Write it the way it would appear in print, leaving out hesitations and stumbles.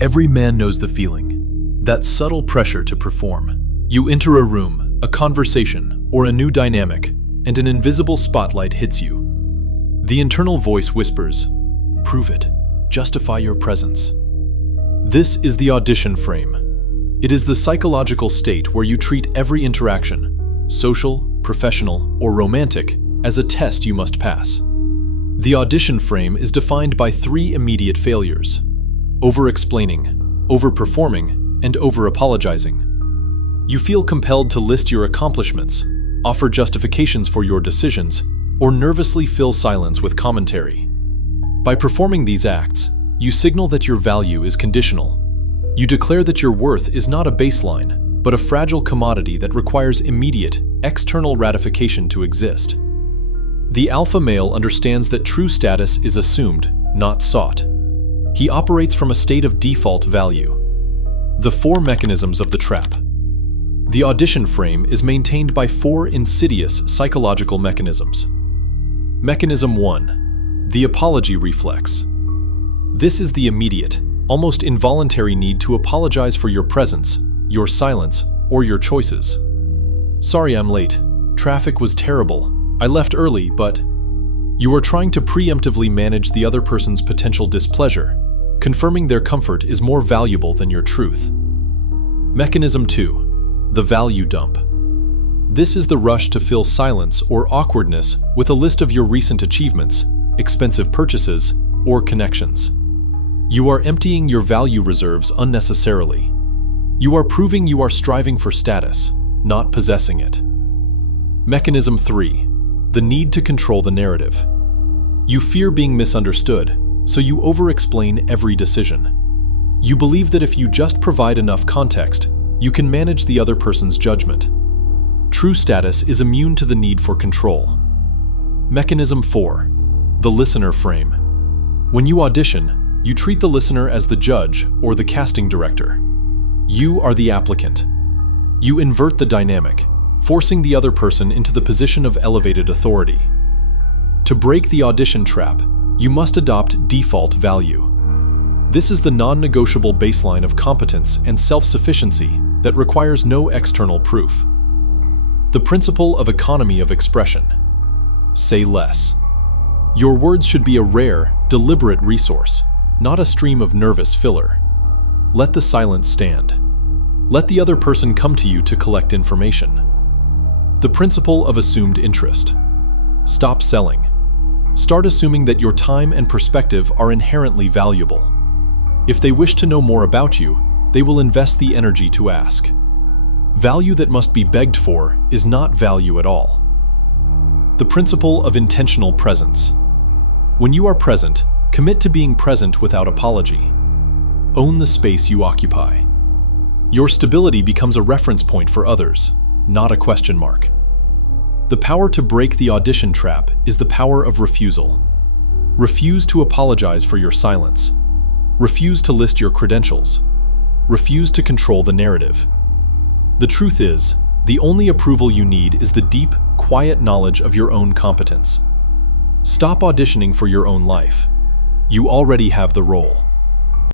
Every man knows the feeling, that subtle pressure to perform. You enter a room, a conversation, or a new dynamic, and an invisible spotlight hits you. The internal voice whispers, "Prove it. Justify your presence." This is the audition frame. It is the psychological state where you treat every interaction, social, professional, or romantic, as a test you must pass. The audition frame is defined by 3 immediate failures: over-explaining, over-performing, and over-apologizing. You feel compelled to list your accomplishments, offer justifications for your decisions, or nervously fill silence with commentary. By performing these acts, you signal that your value is conditional. You declare that your worth is not a baseline, but a fragile commodity that requires immediate, external ratification to exist. The alpha male understands that true status is assumed, not sought. He operates from a state of default value. The 4 mechanisms of the trap. The audition frame is maintained by 4 insidious psychological mechanisms. Mechanism 1. The apology reflex. This is the immediate, almost involuntary need to apologize for your presence, your silence, or your choices. "Sorry I'm late. Traffic was terrible. I left early, but..." You are trying to preemptively manage the other person's potential displeasure, confirming their comfort is more valuable than your truth. Mechanism 2. The value dump. This is the rush to fill silence or awkwardness with a list of your recent achievements, expensive purchases, or connections. You are emptying your value reserves unnecessarily. You are proving you are striving for status, not possessing it. Mechanism 3. The need to control the narrative. You fear being misunderstood, so you over-explain every decision. You believe that if you just provide enough context, you can manage the other person's judgment. True status is immune to the need for control. Mechanism 4. The listener frame. When you audition, you treat the listener as the judge or the casting director. You are the applicant. You invert the dynamic, forcing the other person into the position of elevated authority. To break the audition trap, you must adopt default value. This is the non-negotiable baseline of competence and self-sufficiency that requires no external proof. The principle of economy of expression. Say less. Your words should be a rare, deliberate resource, not a stream of nervous filler. Let the silence stand. Let the other person come to you to collect information. The principle of assumed interest. Stop selling. Start assuming that your time and perspective are inherently valuable. If they wish to know more about you, they will invest the energy to ask. Value that must be begged for is not value at all. The principle of intentional presence. When you are present, commit to being present without apology. Own the space you occupy. Your stability becomes a reference point for others, not a question mark. The power to break the audition trap is the power of refusal. Refuse to apologize for your silence. Refuse to list your credentials. Refuse to control the narrative. The truth is, the only approval you need is the deep, quiet knowledge of your own competence. Stop auditioning for your own life. You already have the role.